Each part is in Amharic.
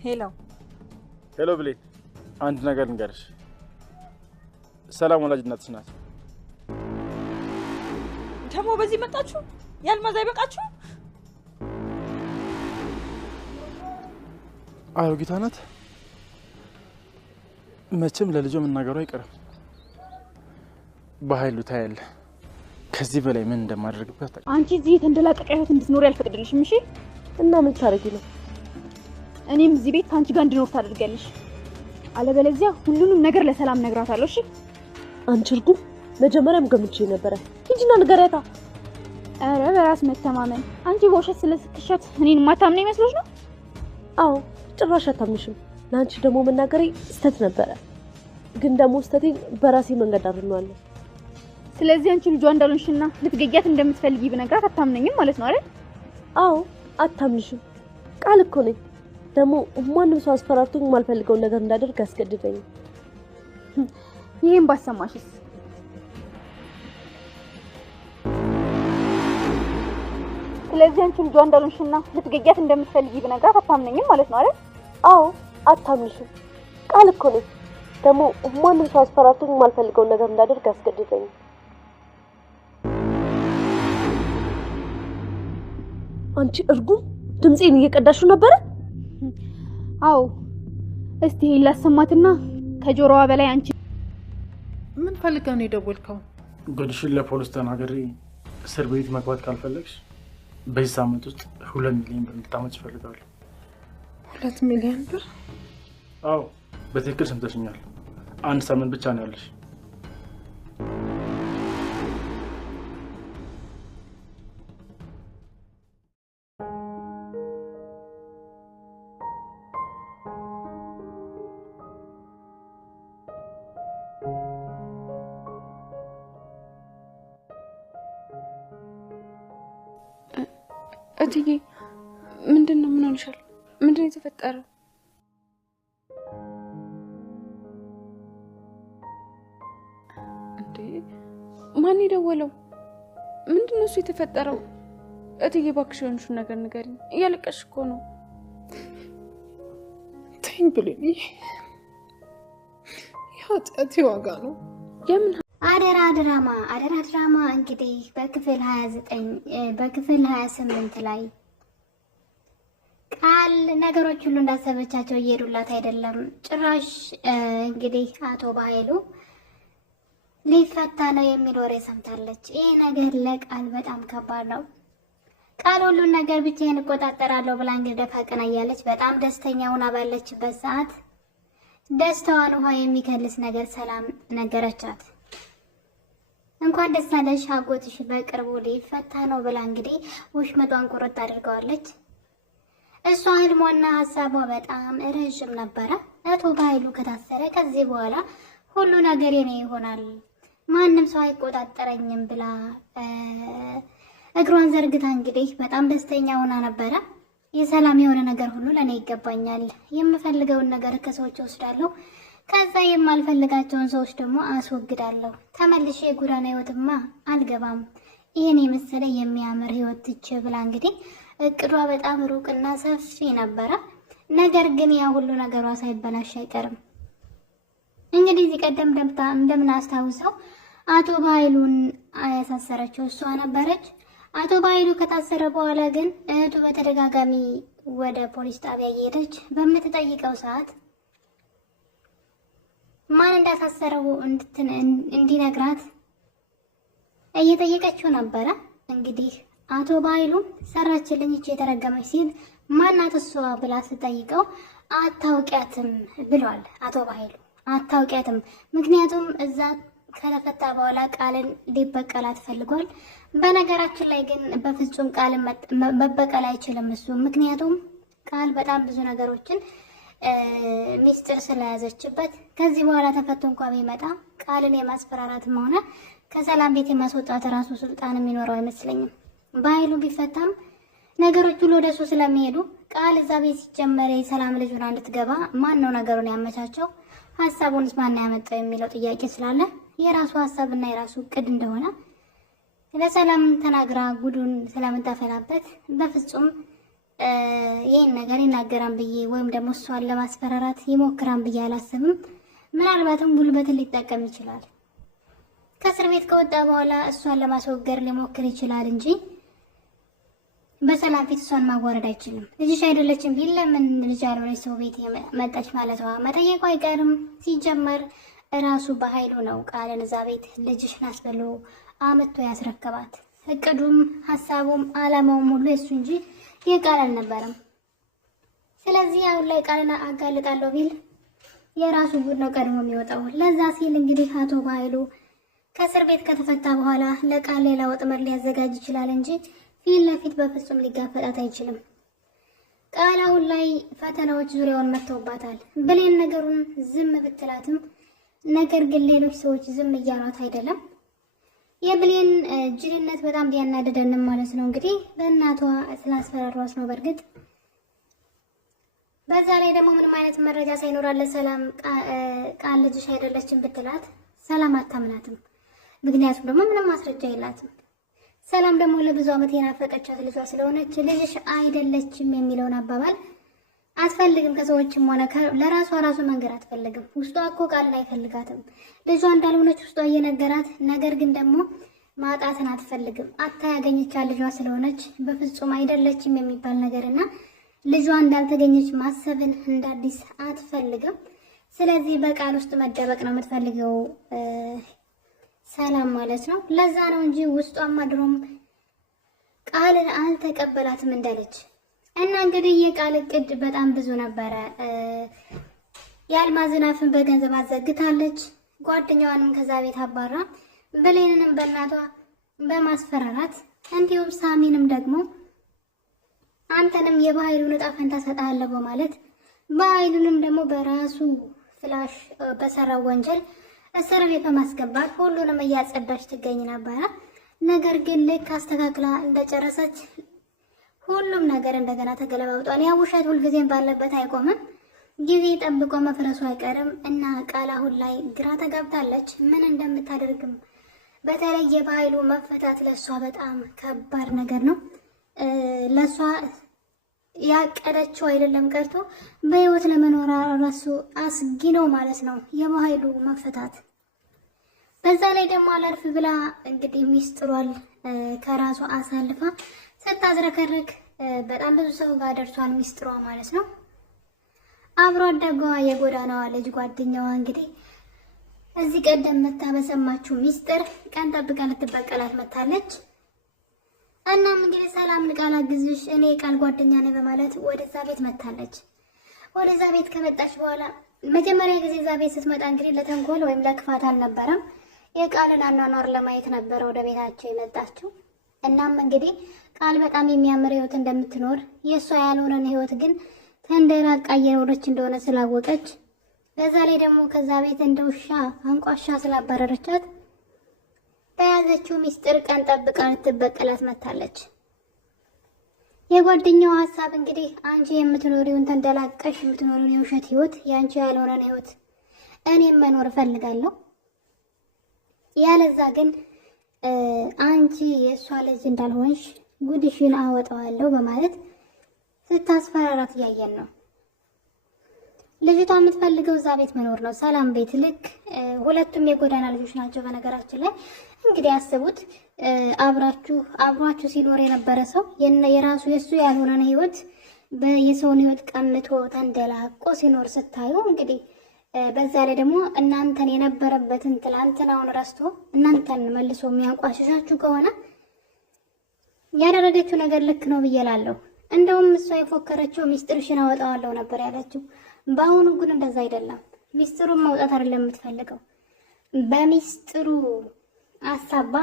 ሄሎ ብሌን፣ አንድ ነገር ልንገርሽ። ሰላም ወላጅ እናትሽ ናት። ደግሞ በዚህ መጣችሁ? ያልማዝ አይበቃችሁ? አሮጊቷ ናት። መቼም ለልጆ መናገሩ አይቀርም። በኃይሉ ታያለህ። ከዚህ በላይ ምን እንደማደርግበት አንቺ እዚህ የተንደላቀቀ ህይወት እንድትኖር ያልፈቅድልሽም። እሺ እና ምን ታረጊ ነው? እኔም እዚህ ቤት ካንቺ ጋር እንድኖር ታደርጊያለሽ። አለበለዚያ ሁሉንም ነገር ለሰላም ነግራታለሁ። እሺ አንቺ እርጉም፣ መጀመሪያም ገምቼ ነበረ። ሂጂና ንገሪያታ። ኧረ በራስ መተማመን። አንቺ በውሸት ስለስክሻት እኔን ማታምነኝ መስሎሽ ነው? አዎ ጭራሽ አታምንሽም። ለአንቺ ደግሞ መናገሬ ስተት ነበረ፣ ግን ደግሞ ስተቴን በራሴ መንገድ አርሜዋለሁ። ስለዚህ አንቺ ልጇ እንዳልሆንሽና ልትገያት እንደምትፈልጊ ብነግራት አታምነኝም ማለት ነው አይደል? አዎ አታምንሽም። ቃል እኮ ነኝ። ደግሞ ማንም ሰው አስፈራርቶኝ የማልፈልገውን ነገር እንዳደርግ ያስገድደኝ። ይሄን ባሰማሽስ? ስለዚህ አንቺ ልጇ እንዳልሆንሽና ልትገያት እንደምትፈልጊ ብነግራት አታምነኝም ማለት ነው አይደል? አዎ አታምንሽም። ቃል እኮ ነኝ። ደግሞ ማንም ሰው አስፈራርቶኝ የማልፈልገውን ነገር እንዳደርግ ያስገድደኝ። አንቺ እርጉም፣ ድምጼን እየቀዳሽው ነበረ? አዎ። እስቲ ላሰማትና ከጆሮዋ በላይ አንቺ ምን ፈልገህ ነው የደወልከው? ጉድሽን ለፖሊስ ተናግሬ እስር ቤት መግባት ካልፈለግሽ በዚህ ሳምንት ውስጥ 2 ሚሊዮን ብር እንድታመጭ እፈልጋለሁ። 2 ሚሊዮን ብር? አዎ በትክክል ሰምተሽኛል። 1 ሳምንት ብቻ ነው ያለሽ። እትዬ ምንድነው? ምን ሆነሻል? ምንድነው የተፈጠረው? እንዴ ማን የደወለው? ምንድነው እሱ የተፈጠረው? እትዬ እባክሽ የሆንሽውን ነገር ንገሪኝ። እያለቀሽ እኮ ነው። ተይኝ ብሌን፣ የኃጢአቴ ዋጋ ነው። የምን አደራ ድራማ እንግዲህ በክፍል 28 ላይ ቃል ነገሮች ሁሉ እንዳሰበቻቸው እየሄዱላት አይደለም። ጭራሽ እንግዲህ አቶ በኃይሉ ሊፈታ ነው የሚል ወሬ ሰምታለች። ይሄ ነገር ለቃል በጣም ከባድ ነው። ቃል ሁሉን ነገር ብቻዬን እቆጣጠራለሁ ብላ እንግዲህ ደፋ ቀና እያለች በጣም ደስተኛ ሆና ባለችበት ሰዓት ደስታዋን ውሃ የሚከልስ ነገር ሰላም ነገረቻት። እንኳን ደስ አለሽ አጎትሽ በቅርቡ ሊፈታ ነው ብላ እንግዲህ ወሽመጧን ቁርጥ አድርገዋለች። እሷ ህልሟና ሀሳቧ በጣም ረዥም ነበረ። አቶ በኃይሉ ከታሰረ ከዚህ በኋላ ሁሉ ነገር የኔ ይሆናል፣ ማንም ሰው አይቆጣጠረኝም ብላ እግሯን ዘርግታ እንግዲህ በጣም ደስተኛ ሆና ነበረ። የሰላም የሆነ ነገር ሁሉ ለኔ ይገባኛል፣ የምፈልገውን ነገር ከሰዎች ወስዳለሁ፣ ከዛ የማልፈልጋቸውን ሰዎች ደግሞ አስወግዳለሁ። ተመልሼ የጎዳና ህይወትማ አልገባም፣ ይሄን የመሰለ የሚያምር ህይወት ትቼ ብላ እንግዲህ እቅዷ በጣም ሩቅና ሰፊ ነበረ። ነገር ግን ያ ሁሉ ነገሯ ሳይበላሽ አይቀርም። እንግዲህ እዚህ ቀደም እንደምናስታውሰው አቶ በኃይሉን ያሳሰረችው እሷ ነበረች። አቶ በኃይሉ ከታሰረ በኋላ ግን እህቱ በተደጋጋሚ ወደ ፖሊስ ጣቢያ እየሄደች በምትጠይቀው ሰዓት ማን እንዳሳሰረው እንዲነግራት እየጠየቀችው ነበረ። እንግዲህ አቶ በኃይሉ ሰራችልኝ እቺ የተረገመች ሲል ማናት እሷ ብላ ስትጠይቀው አታውቂያትም ብሏል አቶ በኃይሉ። አታውቂያትም ምክንያቱም እዛ ከተፈታ በኋላ ቃልን ሊበቀላት ፈልጓል። በነገራችን ላይ ግን በፍጹም ቃልን መበቀል አይችልም እሱ። ምክንያቱም ቃል በጣም ብዙ ነገሮችን ሚስጥር ስለያዘችበት ከዚህ በኋላ ተፈቶ እንኳን ቢመጣ ቃልን የማስፈራራትም ሆነ ከሰላም ቤት የማስወጣት ራሱ ስልጣን የሚኖረው አይመስለኝም። በኃይሉ ቢፈታም ነገሮች ሁሉ ወደሱ ስለሚሄዱ ቃል እዛ ቤት ሲጀመረ የሰላም ልጅ ሆና እንድትገባ ማን ነው ነገሩን ያመቻቸው? ሀሳቡንስ ማን ያመጣው የሚለው ጥያቄ ስላለ የራሱ ሀሳብና የራሱ እቅድ እንደሆነ ለሰላም ተናግራ ጉዱን ስለምታፈላበት በፍጹም ይህን ነገር ይናገራን ብዬ ወይም ደግሞ እሷን ለማስፈራራት ይሞክራን ብዬ አላስብም። ምናልባትም ጉልበትን ሊጠቀም ይችላል። ከእስር ቤት ከወጣ በኋላ እሷን ለማስወገድ ሊሞክር ይችላል እንጂ በሰላም ፊት እሷን ማዋረድ አይችልም። ልጅሽ አይደለችም ቢል ለምን ልጅ ያልሆነች ሰው ቤት መጣች ማለቷ መጠየቁ አይቀርም። ሲጀመር እራሱ በኃይሉ ነው ቃልን እዛ ቤት ልጅሽን አስበሎ አመቶ ያስረከባት። እቅዱም ሀሳቡም አላማውም ሁሉ የሱ እንጂ የቃል አልነበረም። ስለዚህ አሁን ላይ ቃልን አጋልጣለሁ ቢል የራሱ ጉድ ነው ቀድሞ የሚወጣው። ለዛ ሲል እንግዲህ አቶ በኃይሉ ከእስር ቤት ከተፈታ በኋላ ለቃል ሌላ ወጥመድ ሊያዘጋጅ ይችላል እንጂ ፊት ለፊት በፍጹም ሊጋፈጣት አይችልም። ቃል አሁን ላይ ፈተናዎች ዙሪያውን መጥተውባታል። ብሌን ነገሩን ዝም ብትላትም ነገር ግን ሌሎች ሰዎች ዝም እያሏት አይደለም። የብሌን ጅልነት በጣም ቢያናደደንም ማለት ነው። እንግዲህ በእናቷ ስላስፈራሯት ነው። በእርግጥ በዛ ላይ ደግሞ ምንም አይነት መረጃ ሳይኖራለ ሰላም ቃል ልጅሽ አይደለችም ብትላት ሰላም አታምናትም። ምክንያቱም ደግሞ ምንም ማስረጃ የላትም። ሰላም ደግሞ ለብዙ ዓመት የናፈቀቻት ልጇ ስለሆነች ልጅሽ አይደለችም የሚለውን አባባል አትፈልግም። ከሰዎችም ሆነ ለራሷ ራሱ መንገር አትፈልግም። ውስጧ እኮ ቃልን አይፈልጋትም። ልጇ እንዳልሆነች ውስጧ እየነገራት፣ ነገር ግን ደግሞ ማጣትን አትፈልግም። ያገኘቻት ልጇ ስለሆነች በፍጹም አይደለችም የሚባል ነገርና ልጇ እንዳልተገኘች ማሰብን እንዳዲስ አትፈልግም። ስለዚህ በቃል ውስጥ መደበቅ ነው የምትፈልገው ሰላም ማለት ነው። ለዛ ነው እንጂ ውስጧም አድሮም ቃልን አልተቀበላትም እንዳለች እና እንግዲህ የቃል እቅድ በጣም ብዙ ነበረ። የአልማዝን አፍን በገንዘብ አዘግታለች። ጓደኛዋንም ከዛ ቤት አባራ፣ ብሌንንም በእናቷ በማስፈራራት እንዲሁም ሳሚንም ደግሞ አንተንም የበኃይሉን ዕጣ ፈንታ ሰጣለሁ በማለት በኃይሉንም ደግሞ በራሱ ፍላሽ በሰራው ወንጀል እስር ቤት በማስገባት ሁሉንም እያጸዳች ትገኝ ነበረ። ነገር ግን ልክ አስተካክላ እንደጨረሰች ሁሉም ነገር እንደገና ተገለባብጧል። ያ ውሸት ሁልጊዜም ባለበት አይቆምም፣ ጊዜ ጠብቆ መፍረሱ አይቀርም እና ቃል አሁን ላይ ግራ ተጋብታለች። ምን እንደምታደርግም በተለይ የበኃይሉ መፈታት ለሷ በጣም ከባድ ነገር ነው። ለሷ ያቀደችው አይደለም ቀርቶ በህይወት ለመኖር ራሱ አስጊ ነው ማለት ነው የበኃይሉ መፈታት። በዛ ላይ ደግሞ አላልፍ ብላ እንግዲህ ሚስጥሯል ከራሷ አሳልፋ ስታዝረከረክ በጣም ብዙ ሰው ጋር ደርሷል ሚስጥሯ ማለት ነው። አብሮ አደጓ የጎዳናዋ ልጅ ጓደኛዋ እንግዲህ እዚህ ቀደም መታ በሰማችሁ ሚስጥር ቀን ጠብቃ ልትበቀላት መታለች። እናም እንግዲህ ሰላም ቃል አግዝሽ እኔ ቃል ጓደኛ ነኝ በማለት ወደዛ ቤት መታለች። ወደዛ ቤት ከመጣች በኋላ መጀመሪያ ጊዜ እዛ ቤት ስትመጣ እንግዲህ ለተንኮል ወይም ለክፋት አልነበረም፣ የቃልን አኗኗር ለማየት ነበረ ወደ ቤታቸው የመጣችው። እናም እንግዲህ ቃል በጣም የሚያምር ህይወት እንደምትኖር የእሷ ያልሆነን ህይወት ግን ተንደላቃ እየኖረች እንደሆነ ስላወቀች፣ በዛ ላይ ደግሞ ከዛ ቤት እንደ ውሻ አንቋሻ ስላባረረቻት በያዘችው ሚስጥር ቀን ጠብቃ ልትበቀላት መታለች። የጓደኛዋ ሀሳብ እንግዲህ አንቺ የምትኖሪውን ተንደላቀሽ የምትኖሪውን የውሸት ህይወት፣ የአንቺ ያልሆነን ህይወት እኔም መኖር እፈልጋለሁ፣ ያለዛ ግን አንቺ የእሷ ልጅ እንዳልሆንሽ ጉድሽን አወጣዋለሁ በማለት ስታስፈራራት እያየን ነው። ልጅቷ የምትፈልገው እዛ ቤት መኖር ነው፣ ሰላም ቤት። ልክ ሁለቱም የጎዳና ልጆች ናቸው። በነገራችን ላይ እንግዲህ አስቡት፣ አብሯችሁ ሲኖር የነበረ ሰው የራሱ የሱ ያልሆነን ህይወት የሰውን ህይወት ቀምቶ ተንደላቆ ሲኖር ስታዩ እንግዲህ በዛ ላይ ደግሞ እናንተን የነበረበትን ትላንትናውን ረስቶ እናንተን መልሶ የሚያንቋሽሻችሁ ከሆነ ያደረገችው ነገር ልክ ነው ብዬ እላለሁ። እንደውም እሷ የፎከረችው ሚስጥርሽን አወጣዋለሁ ነበር ያለችው። በአሁኑ ግን እንደዛ አይደለም። ሚስጥሩን መውጣት አይደለም የምትፈልገው፣ በሚስጥሩ አሳባ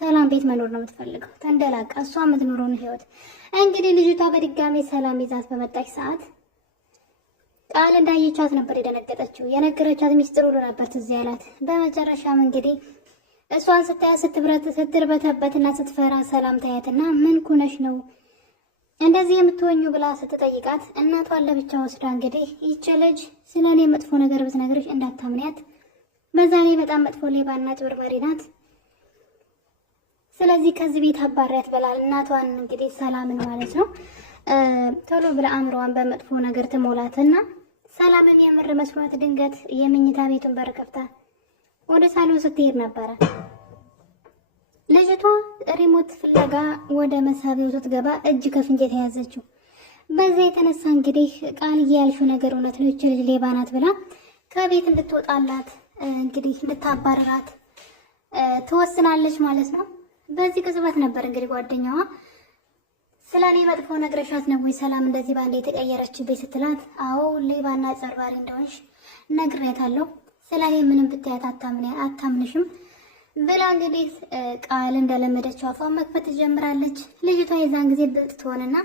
ሰላም ቤት መኖር ነው የምትፈልገው። ተንደላቃ እሷ የምትኖረውን ህይወት እንግዲህ ልጅቷ በድጋሚ ሰላም ይዛት በመጣች ሰዓት ቃል እንዳየቻት ነበር የደነገጠችው። የነገረቻት ሚስጥር ሁሉ ነበር ትዝ ያላት። በመጨረሻም እንግዲህ እሷን ስታያት ስትርበተበትና ስትፈራ ሰላም ታያትና ምን ኩነሽ ነው እንደዚህ የምትወኙ ብላ ስትጠይቃት እናቷን ለብቻ ወስዳ እንግዲህ ይቺ ልጅ ስለ እኔ መጥፎ ነገር ብትነግርሽ እንዳታምንያት፣ በዛ ላይ በጣም መጥፎ ሌባና ጭበርባሪ ናት፣ ስለዚህ ከዚህ ቤት አባሪያት ብላ እናቷን እንግዲህ ሰላምን ማለት ነው ቶሎ ብላ አእምሮዋን በመጥፎ ነገር ትሞላትና ሰላምም የምር መስሏት ድንገት የመኝታ ቤቱን በር ከፍታ ወደ ሳሎን ስትሄድ ነበረ። ልጅቷ ሪሞት ፍለጋ ወደ መሳቢያው ስትገባ እጅ ከፍንጅ የተያዘችው። በዛ የተነሳ እንግዲህ ቃልዬ ያልሽው ነገር እውነት ነው፣ ይህች ልጅ ሌባ ናት ብላ ከቤት እንድትወጣላት እንግዲህ እንድታባረራት ትወስናለች ማለት ነው። በዚህ ቅጽበት ነበር እንግዲህ ጓደኛዋ ስለ እኔ መጥፎ ነግረሻት ነው ወይ ሰላም እንደዚህ ባንዴ የተቀየረችብኝ ስትላት፣ አዎ ሌባና አጭበርባሪ እንደሆንሽ ነግሬያታለሁ፣ ስለ እኔ ምንም ብታያት አታምንሽም ብላ እንግዲህ ቃል እንደለመደችው አፏን መክፈት ትጀምራለች። ልጅቷ የዛን ጊዜ ብልጥ ትሆንና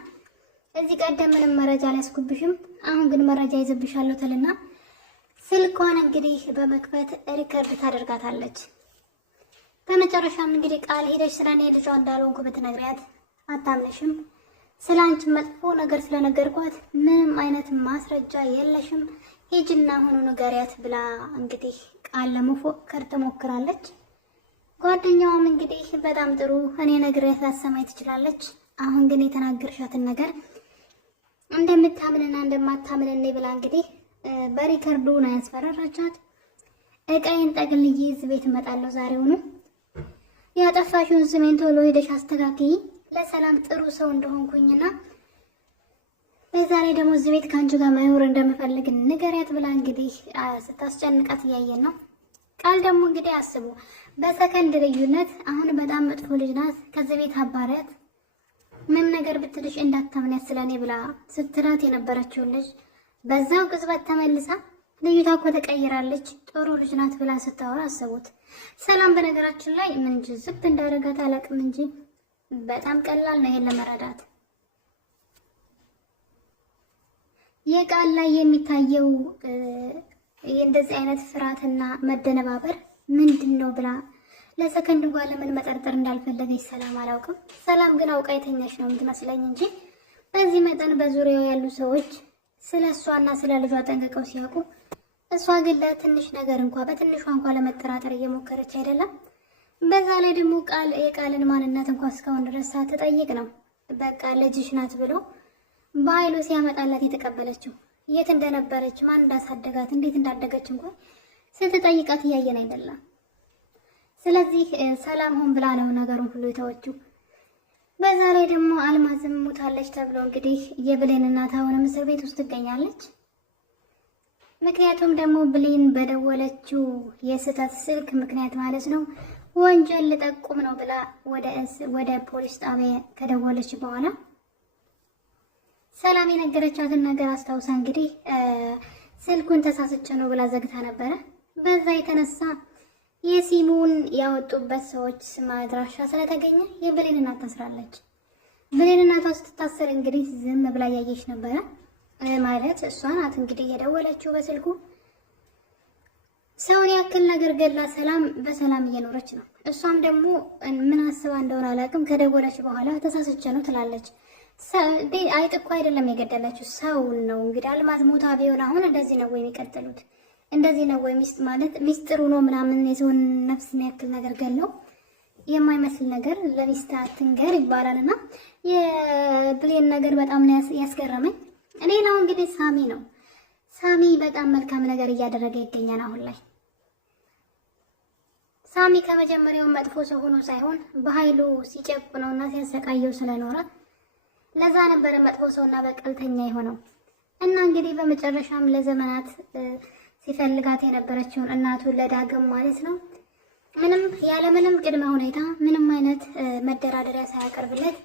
እዚህ ቀደም ምንም መረጃ አልያዝኩብሽም፣ አሁን ግን መረጃ ይዝብሻለሁ ትልና ስልኳን እንግዲህ በመክፈት ሪከርድ ታደርጋታለች። በመጨረሻም እንግዲህ ቃል ሄደች ስለ እኔ ልጇ እንዳልሆንኩ ብትነግሪያት አታምንሽም፣ ስለ አንቺ መጥፎ ነገር ስለነገርኳት ምንም አይነት ማስረጃ የለሽም፣ ሂጂና ሆኖ ንገሪያት ብላ እንግዲህ ቃል ለመፎከር ትሞክራለች። ጓደኛዋም እንግዲህ በጣም ጥሩ እኔ ነግሬያት ላሰማኝ ትችላለች፣ አሁን ግን የተናገርሻትን ነገር እንደምታምንና እንደማታምን እኔ ብላ እንግዲህ በሪከርዱ ነው ያስፈራራቻት። እቃዬን ጠቅልዬ እዚህ ቤት እመጣለሁ ዛሬውኑ፣ ያጠፋሽውን ስሜን ቶሎ ሄደሽ አስተካክይ፣ ለሰላም ጥሩ ሰው እንደሆንኩኝና በዛ ላይ ደግሞ እዚህ ቤት ከአንቺ ጋር መኖር እንደምፈልግ ንገሪያት ብላ እንግዲህ ስታስጨንቃት እያየን ነው። ቃል ደግሞ እንግዲህ አስቡ፣ በሰከንድ ልዩነት አሁን በጣም መጥፎ ልጅ ናት፣ ከዚህ ቤት አባሪያት፣ ምን ነገር ብትልሽ እንዳታምንያት ስለኔ ብላ ስትላት የነበረችውን ልጅ በዛው ቅጽበት ተመልሳ ልዩታ እኮ ተቀይራለች፣ ጥሩ ልጅ ናት ብላ ስታወራ አሰቡት። ሰላም በነገራችን ላይ ምን እንጂ ዝብ እንዳደረጋት አላውቅም እንጂ በጣም ቀላል ነው ይሄን ለመረዳት። የቃል ላይ የሚታየው እንደዚህ አይነት ፍርሃትና መደነባበር ምንድን ነው ብላ ለሰከንድ እንኳን ለምን መጠርጠር እንዳልፈለገች ሰላም አላውቅም። ሰላም ግን አውቃ የተኛች ነው የምትመስለኝ እንጂ በዚህ መጠን በዙሪያው ያሉ ሰዎች ስለ እሷና ስለ ልጇ ጠንቅቀው ሲያውቁ፣ እሷ ግን ለትንሽ ነገር በትንሿ ለመጠራጠር እየሞከረች አይደለም። በዛ ላይ ደግሞ የቃልን ማንነት እስካሁን ድረስ ሳትጠይቅ ነው በቃ ልጅሽ ናት ብሎ በኃይሉ ሲያመጣላት የተቀበለችው። የት እንደነበረች ማን እንዳሳደጋት እንዴት እንዳደገች ስትጠይቃት እያየን አይደለም። ስለዚህ ሰላም ሆን ብላ ነው ነገሩን ሁሉ የተወችው። በዛ ላይ ደግሞ አልማዝም ሞታለች ተብሎ እንግዲህ የብሌን እናት አሁንም እስር ቤት ውስጥ ትገኛለች። ምክንያቱም ደግሞ ብሌን በደወለችው የስህተት ስልክ ምክንያት ማለት ነው ወንጀል ልጠቁም ነው ብላ ወደ ፖሊስ ጣቢያ ከደወለች በኋላ ሰላም የነገረቻትን ነገር አስታውሳ እንግዲህ ስልኩን ተሳስቼ ነው ብላ ዘግታ ነበረ። በዛ የተነሳ የሲሙን ያወጡበት ሰዎች ስም አድራሻ ስለተገኘ የብሌን እናት ታስራለች። ብሌን እናቷ ስትታሰር እንግዲህ ዝም ብላ እያየች ነበረ። ማለት እሷ ናት እንግዲህ የደወለችው በስልኩ። ሰውን ያክል ነገር ገላ ሰላም በሰላም እየኖረች ነው። እሷም ደግሞ ምን አስባ እንደሆነ አላውቅም ከደወለች በኋላ ተሳስቼ ነው ትላለች። አይጥ እኮ አይደለም የገደለችው ሰውን ነው። እንግዲህ አልማዝ ሞታ ቢሆን አሁን እንደዚህ ነው ወይ የሚቀጥሉት? እንደዚህ ነው ወይ ሚስጥሩ ነው ምናምን የሰውን ነፍስን ያክል ነገር ገለው የማይመስል ነገር ለሚስት አትንገር ይባላልና የብሌን ነገር በጣም ያስገረመኝ። ሌላው እንግዲህ ሳሚ ነው። ሳሚ በጣም መልካም ነገር እያደረገ ይገኛል አሁን ላይ። ሳሚ ከመጀመሪያው መጥፎ ሰው ሆኖ ሳይሆን በኃይሉ ሲጨቁነውና ሲያሰቃየው ስለኖረ ለዛ ነበረ መጥፎ ሰውና በቀልተኛ የሆነው እና እንግዲህ በመጨረሻም ለዘመናት ሲፈልጋት የነበረችውን እናቱን ለዳግም ማለት ነው ያለምንም ቅድመ ሁኔታ ምንም አይነት መደራደሪያ ሳያቀርብለት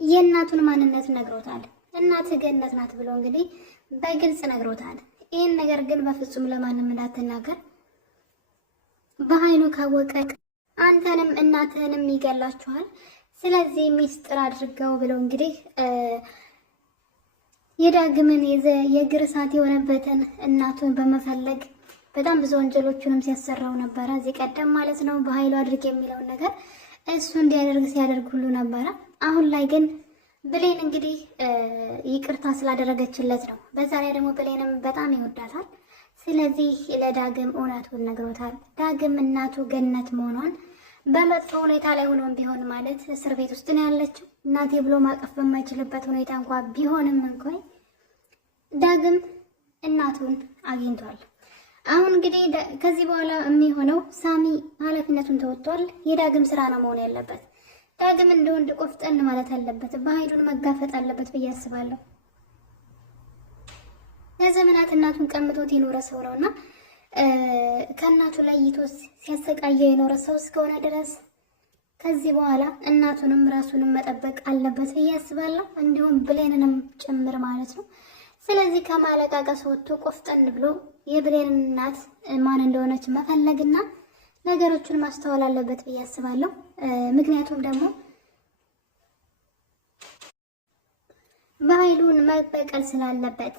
የእናቱን ማንነት ነግሮታል። እናት ገነት ናት ብሎ እንግዲህ በግልጽ ነግሮታል። ይህን ነገር ግን በፍጹም ለማንም እንዳትናገር፣ በኃይሉ ካወቀ አንተንም እናትህንም ይገላችኋል፣ ስለዚህ ሚስጥር አድርገው ብለው እንግዲህ የዳግምን የእግር እሳት የሆነበትን እናቱን በመፈለግ በጣም ብዙ ወንጀሎቹንም ሲያሰራው ነበረ። እዚህ ቀደም ማለት ነው በኃይሉ አድርግ የሚለውን ነገር እሱ ሲያደርግ ሁሉ ነበረ። አሁን ላይ ግን ብሌን እንግዲህ ይቅርታ ስላደረገችለት ነው። በዛ ላይ ደግሞ ብሌንም በጣም ይወዳታል። ስለዚህ ለዳግም እውነቱን ነግሮታል። ዳግም እናቱ ገነት መሆኗን በመጥፎ ሁኔታ ላይ ሆኖም ቢሆን ማለት እስር ቤት ውስጥ ነው ያለችው። እናቴ ብሎ ማቀፍ በማይችልበት ሁኔታ እንኳን ቢሆንም እንኳን ዳግም እናቱን አግኝቷል። አሁን እንግዲህ ከዚህ በኋላ የሚሆነው ሳሚ ኃላፊነቱን ተወጥቷል። የዳግም ስራ ነው መሆን ያለበት። ዳግም እንደ ወንድ ቆፍጠን ማለት አለበት። በኃይሉን መጋፈጥ አለበት ብዬ አስባለሁ። ለዘመናት እናቱን ቀምቶት የኖረ ሰው ነውና ከእናቱ ላይ ይቶስ ሲያሰቃየው የኖረ ሰው እስከሆነ ድረስ ከዚህ በኋላ እናቱንም ራሱንም መጠበቅ አለበት ብዬ አስባለሁ። እንዲሁም ብሌንንም ጭምር ማለት ነው። ስለዚህ ከማለቃቀስ ወጥቶ ቆፍጠን ብሎ የብሌን እናት ማን እንደሆነች መፈለግና ነገሮችን ማስተዋል አለበት ብዬ አስባለሁ። ምክንያቱም ደግሞ በኃይሉን መበቀል ስላለበት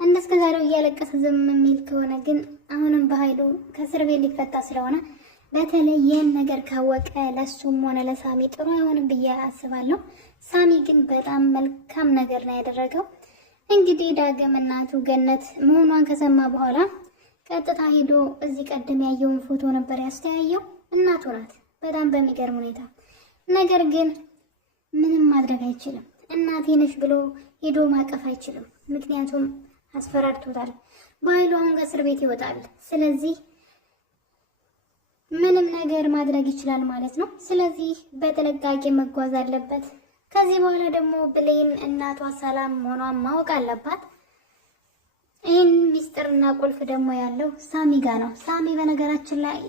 እንደስከዛሬው እያለቀሰ ዝም የሚል ከሆነ ግን አሁንም በኃይሉ ከእስር ቤት ሊፈታ ስለሆነ በተለይ ይህን ነገር ካወቀ ለሱም ሆነ ለሳሚ ጥሩ አይሆንም ብዬ አስባለሁ። ሳሚ ግን በጣም መልካም ነገር ነው ያደረገው። እንግዲህ ዳግም እናቱ ገነት መሆኗን ከሰማ በኋላ ቀጥታ ሄዶ እዚህ ቀደም ያየውን ፎቶ ነበር ያስተያየው። እናቱ ናት በጣም በሚገርም ሁኔታ። ነገር ግን ምንም ማድረግ አይችልም። እናቴ ነሽ ብሎ ሄዶ ማቀፍ አይችልም። ምክንያቱም አስፈራርቶታል። በኃይሉ አሁን ከእስር ቤት ይወጣል። ስለዚህ ምንም ነገር ማድረግ ይችላል ማለት ነው። ስለዚህ በጥንቃቄ መጓዝ አለበት። ከዚህ በኋላ ደግሞ ብሌን እናቷ ሰላም መሆኗን ማወቅ አለባት። ይህን ሚስጥርና ቁልፍ ደግሞ ያለው ሳሚ ጋር ነው። ሳሚ በነገራችን ላይ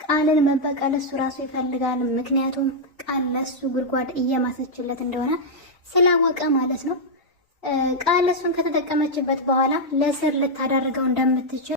ቃልን መበቀል እሱ ራሱ ይፈልጋል። ምክንያቱም ቃል ለሱ ጉድጓድ እየማሰችለት እንደሆነ ስላወቀ ማለት ነው። ቃል እሱን ከተጠቀመችበት በኋላ ለእስር ልታዳርገው እንደምትችል